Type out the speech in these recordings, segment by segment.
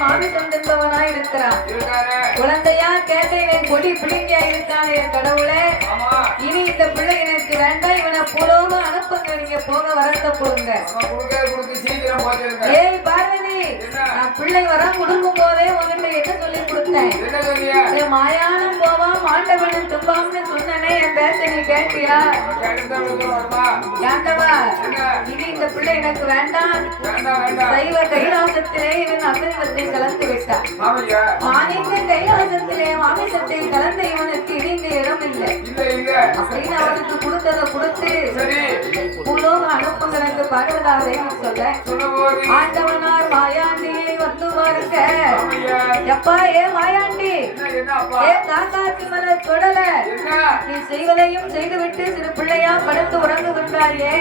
மாமிசம் தின்பவனா இருக்கிறான். குழந்தையா கேட்டேன் கொடி இருக்கான் என் கடவுளே. இனி இந்த பிள்ளை எனக்கு வேண்டாம் இவனை புலோக அனுப்புங்க நீங்க போக வரத்த போடுங்க. ஏய் பார்வதி நான் பிள்ளை வரம் கொடுக்கும் போதே உங்ககிட்ட என்ன சொல்லி கொடுத்தேன்? மாயானம் போவா மாண்டவனும் தும்பாம்னு சொன்னனே என் பேச்ச நீ கேட்டியா? ஏண்டவா? இனி பிள்ளை எனக்கு வேண்டாம். சைவ கைலாசத்திலே இவன் அசைவத்தை கலந்து விட்டான். மாணிக்க கைலாசத்திலே மாமிசத்தை கலந்த இவனுக்கு இடிந்த இடம் இல்லை. அப்படின்னு அவனுக்கு கொடுத்ததை கொடுத்து பூலோக அனுப்புங்களுக்கு பருவதாதேன்னு சொல்ல ஆண்டவனார் மாயாண்டியை வந்து பாருங்க. எப்பா ஏ மாயாண்டி? ஏ காக்காக்கு மலை தொடல. நீ செய்வதையும் செய்துவிட்டு சிறு பிள்ளையா படுத்து உறங்குகின்றாயே.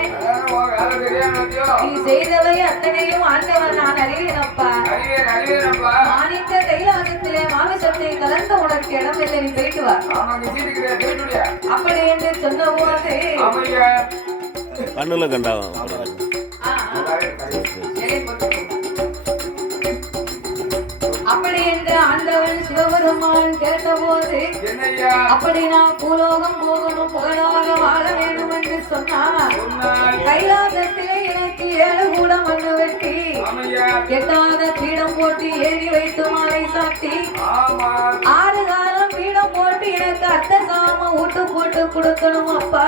நீ செய்தவை அத்தனையும் ஆண்டவன் நான் அறிவேனப்பா. அறிவேன் அறிவேனப்பா. மாணிக்க கைலாசத்திலே மாமிசத்தை கலந்த உனக்கு இடம் இல்லை நீ போயிட்டு வா அப்படி என்று சொன்ன போது கண்ணுல போ. அப்படி என்று ஆண்டவன் சிவபெருமான் கேட்டபோது அப்படி நான் பூலோகம் போகணும் புகழாக வாழ வேண்டும் என்று சொன்னார். கைலாசத்திலே எனக்கு ஏழு கூட மண்ணு வெட்டி எட்டாத பீடம் போட்டு ஏறி வைத்து மாலை சாட்டி ஆறு காலம் பீடம் போட்டு எனக்கு அத்தை சாம ஊட்டு போட்டு கொடுக்கணும் அப்பா.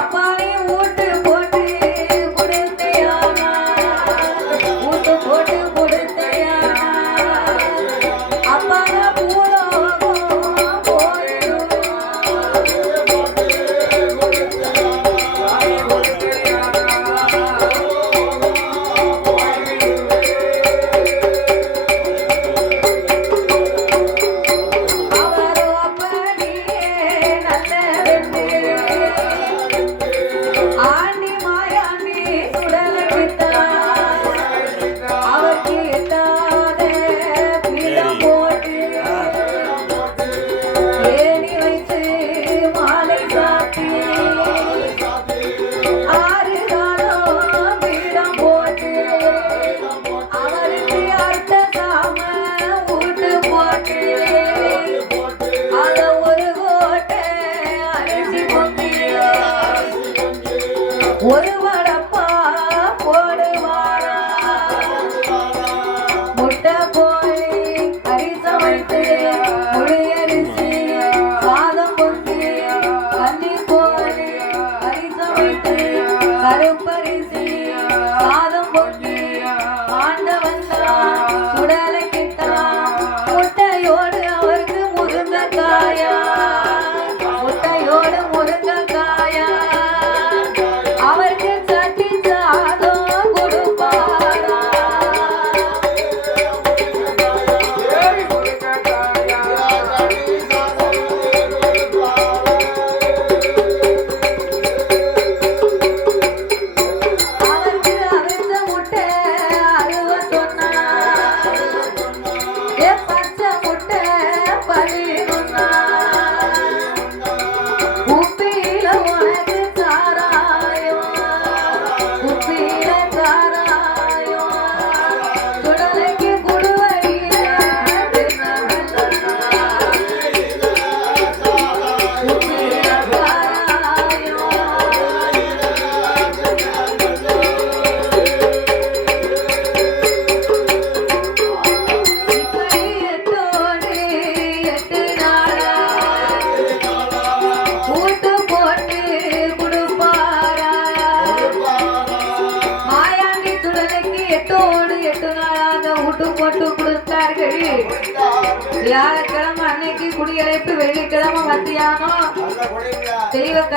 அப்பாவே ஊட்டு போட்டு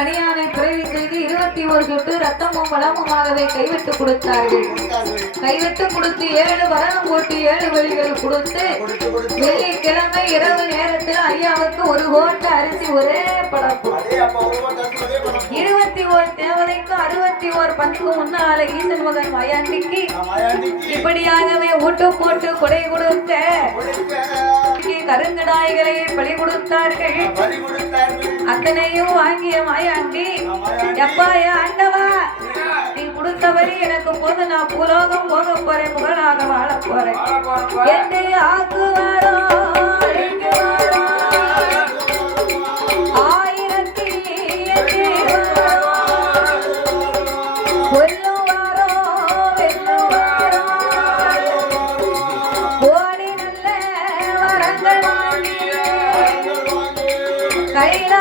கனியானை பிறவி செய்து இருபத்தி ஒரு சொட்டு ரத்தமும் வளமுமாகவே கைவிட்டு கொடுத்தார்கள். கைவிட்டு கொடுத்து ஏழு வரணம் போட்டு ஏழு வழிகள் கொடுத்து வெள்ளிக்கிழமை இரவு நேரத்தில் ஐயாவுக்கு ஒரு கோட்டை அரிசி ஒரே படப்பு இருபத்தி ஓர் தேவதைக்கு இருபத்தி ஓரு பத்துக்கு முன்னால ஈசன் மகன் மயாண்டிக்கு. இப்படியாகவே ஊட்டு போட்டு கொடை கொடுத்த. கருங்கடாய்களை பழி கொடுத்தார்கள். அத்தனையும் வாங்கிய மாயாண்டி. எப்பாயா ஆண்டவா? நீ கொடுத்தவரை எனக்கு போது நான் புலோகம் போக போறேன். புகழாக வாழ போறேன். என்று ஆக்குவாரோ? Bye.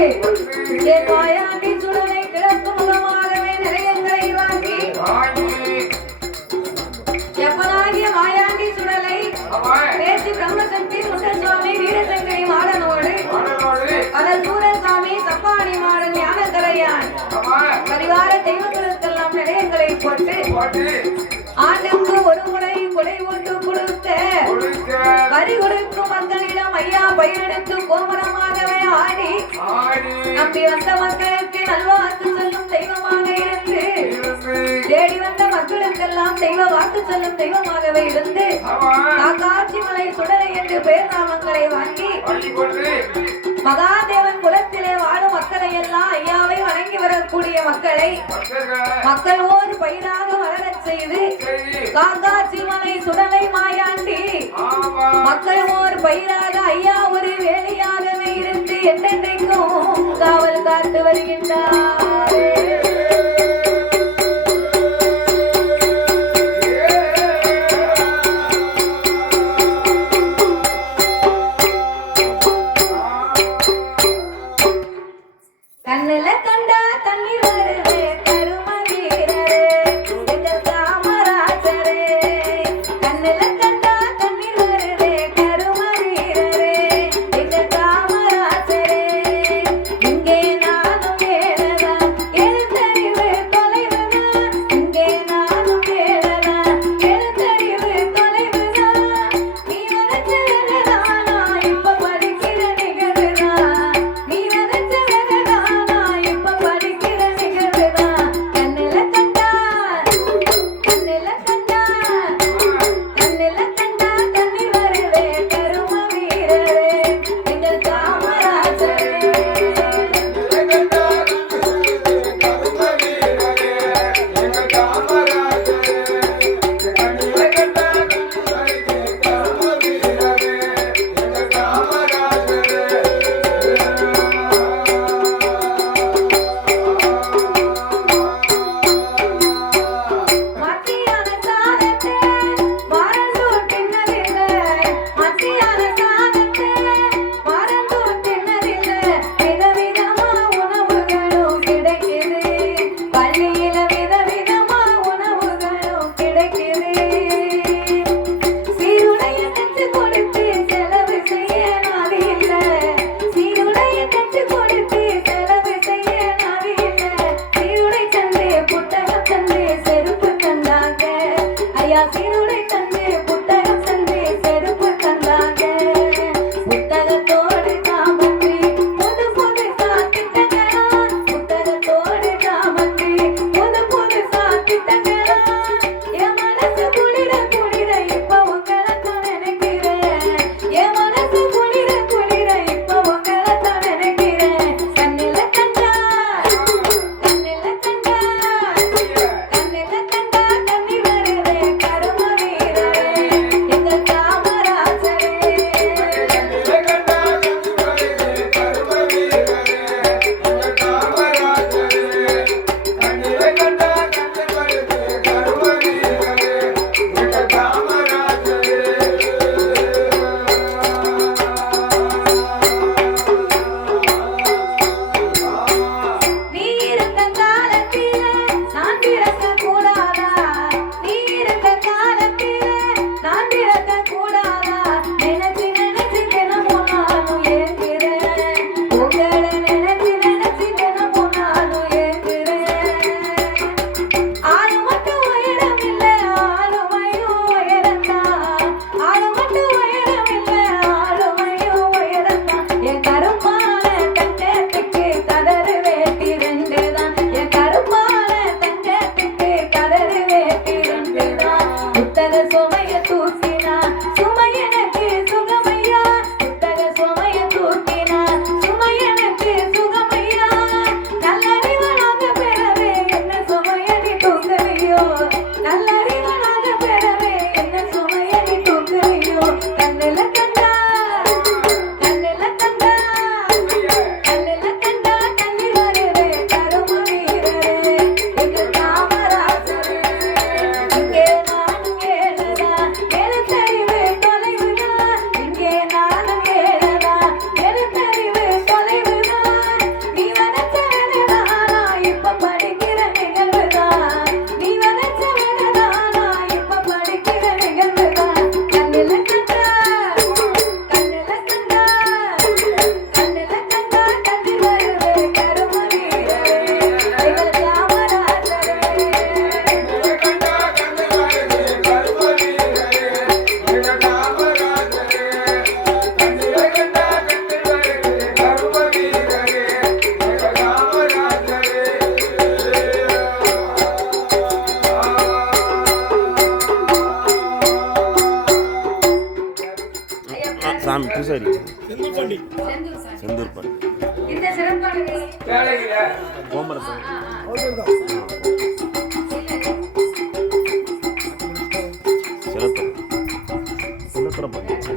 வாயாண்டி சுடலை கிழக்கு சுடலை பேசி பிரம்மசக்தி சுட்டசுவாமி வீரசங்கரி மாடனோடு. அதன் சூரசாமி சப்பாணி மாடன் ஞானக்கரையான். பரிவார தெய்வங்களுக்கெல்லாம் நிலையங்களை போட்டு. ஆண்டு கொடை ஒன்று கொடுத்த வரி கொடுக்கும் மக்களிடம் ஐயா பயிரெடுத்து கோமரமாகவே ஆடி. நம்பி வந்த மக்களுக்கு நல்வாக்கு சொல்லும் தெய்வமாக இருந்து. தேடி வந்த மக்களுக்கெல்லாம் தெய்வ வாக்கு சொல்லும் தெய்வமாகவே இருந்து. காக்காட்சி மலை சுடலை என்று பெயர் நாமங்களை வாங்கி. மகாதேவன் குலத்திலே வாழும் மக்களை எல்லாம் ஐயாவை வணங்கி வரக்கூடிய மக்களை மக்கள். ஓர் பயிராக வளரச் செய்து. காந்தா சிவனை சுடலை மாயாண்டி. மக்கள் ஓர் பயிராக ஐயா ஒரு வேலையாகவே இருந்து என்றென்றைக்கும் காவல் காத்து வருகின்றார்.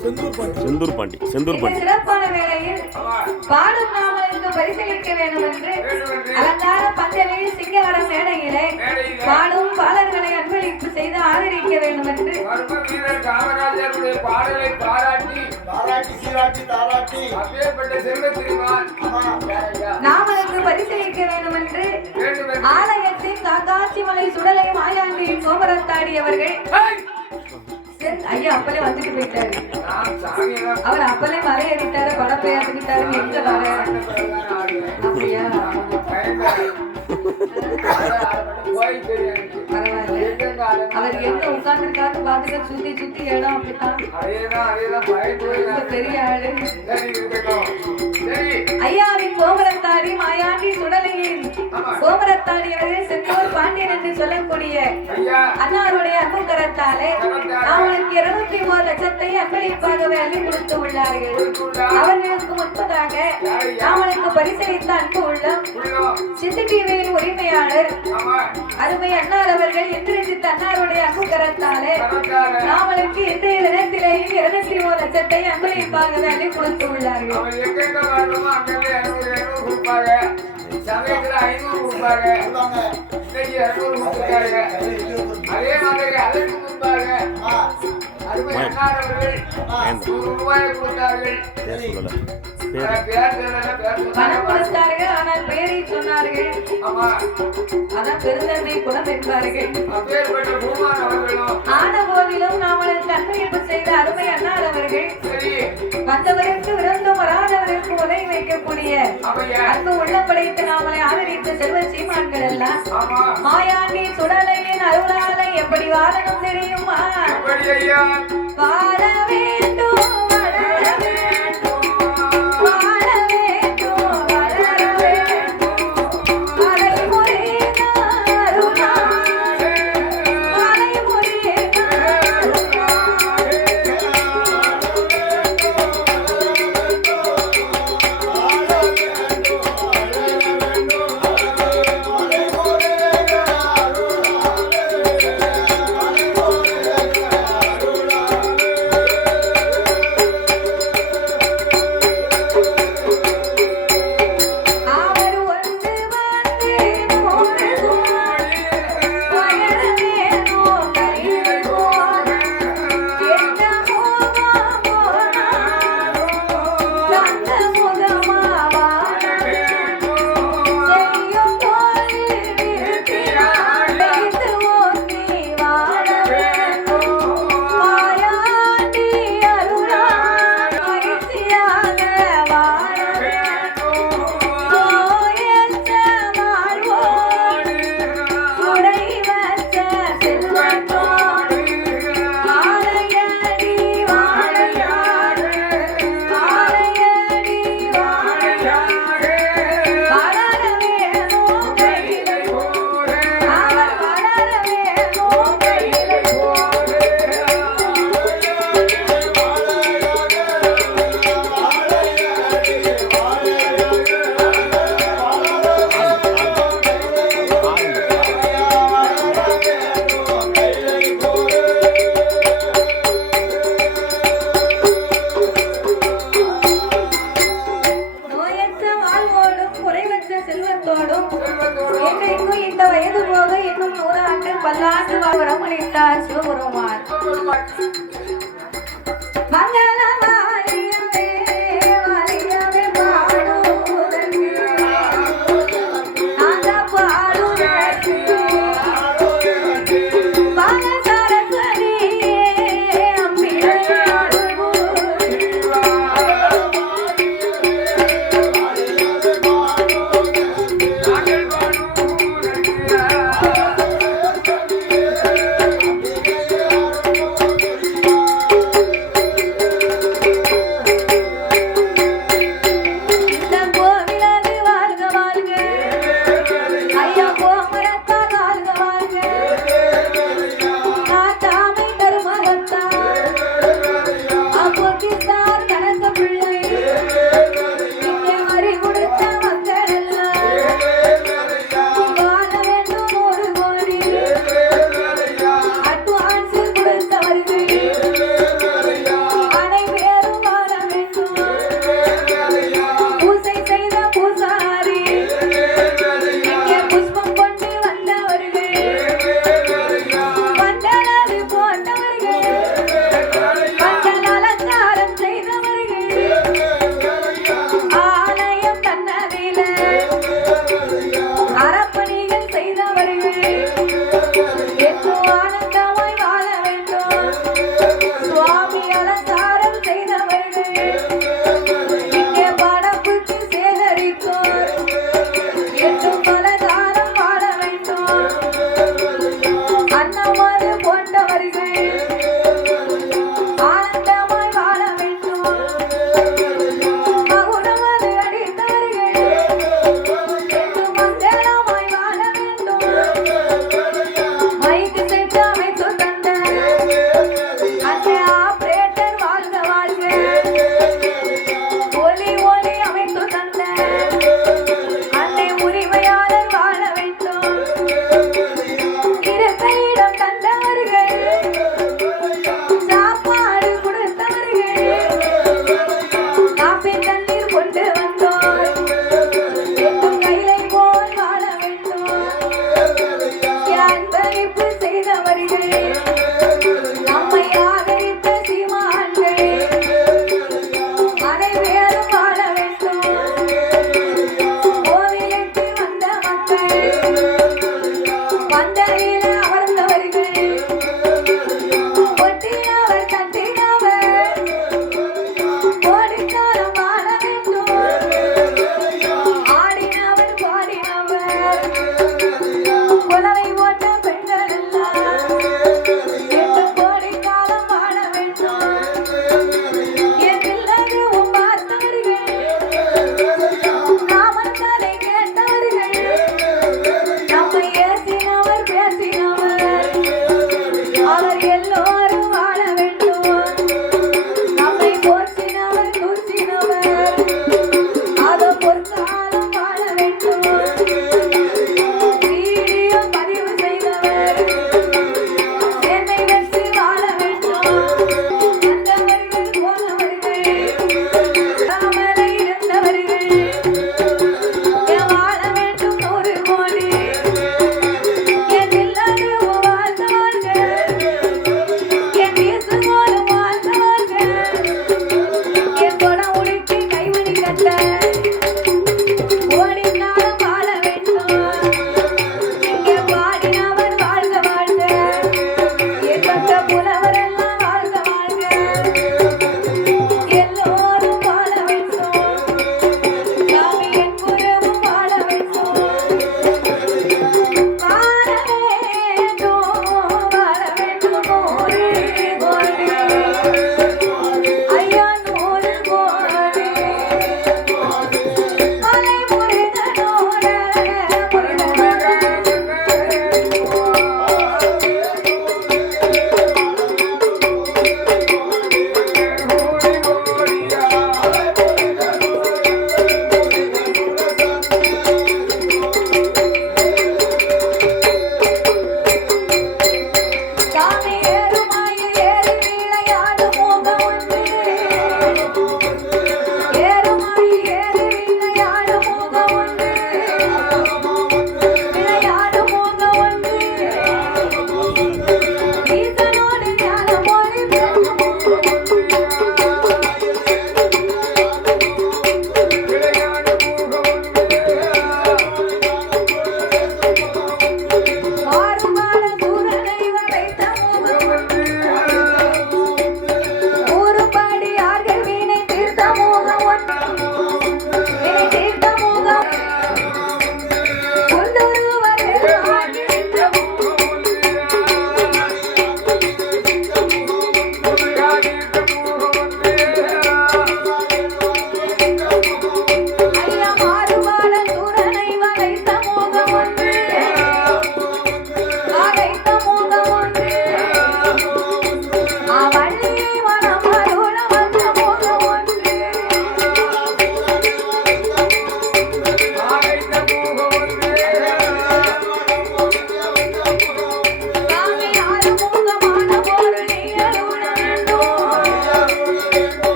செந்தூர் பாண்டி. செந்தூர் பாண்டி. சிறப்பான வேளையில் பாடும் நாமலுக்கு பரிசளிக்க வேண்டும் என்று அலங்கார பந்தலில் மேடையிலே மேடையில பாடும் பாடல்களை அன்பளிப்பு செய்து ஆதரிக்க வேண்டும் என்று காமராஜருடைய பாடலை பாராட்டி பாராட்டி சீராட்டி தாராட்டி. அப்பேற்பட்ட செல்வ திருமான் வேலையா? நாமலுக்கு பரிசளிக்க வேண்டும் என்று வேண்டும் என்று ஆலயத்தின் காக்காட்சி மலை சுடலை மாயாண்டியின் சோமரத்தாடியவர்கள் ஐயா அப்பலே வந்துட்டு போயிட்டாரு. அவர் அப்பலே மலை? ஏறிட்டாரு படப்பை ஏற்றிட்டாரு எங்க வர அப்படியா పర్వాలేదు அவர் எங்க உட்கார்ந்துருக்காரு பாத்துக்க சுத்தி சுத்தி இடம் அப்படித்தான். பெரிய ஆளு. ஐயாவின் கோபுரத்தாடி மாயாண்டி சுடலையின் கோபுரத்தாடி அவர்கள் செந்தூர் பாண்டியன் என்று சொல்லக்கூடிய அன்னாருடைய அன்பு கரத்தாலே அவனுக்கு இருநூத்தி ஒரு லட்சத்தை அன்பளிப்பாகவே அள்ளி கொடுத்து உள்ளார்கள். அவர்களுக்கு முன்பதாக அவனுக்கு பரிசளித்த அன்பு உள்ளம். சிந்து டிவியின் உரிமையாளர் அருமை அன்னார் அவர்கள் எந்திரித்த அன்னாருடைய அன்பு கரத்தாலே நாமளுக்கு இன்றைய தினத்திலேயும் இருநூத்தி ஒரு லட்சத்தை அன்பளிப்பாகவே அள்ளி கொடுத்து சமயத்துல ஐநூறு கொடுப்பாங்க. இன்னைக்கு இருநூறு கொடுத்துருக்காங்க. அதே மாதிரி அதற்கு முன்பாக அருமை அண்ணாரவர்கள் நூறு ரூபாயை கொடுத்தார்கள். ஆனா போதிலும் நாமளுக்கு அன்பளிப்பு செய்த அருமை அன்னார் அவர்கள் விருந்தும் வராதவருக்கு உதவி வைக்கக்கூடிய அன்பு உள்ள படைத்து நாமளை ஆதரித்த செல்வ சீமான்கள் எல்லாம். ஆமா. மாயாண்டி சுடலையின் அருளால எப்படி வாழணும் தெரியுமா? எப்படி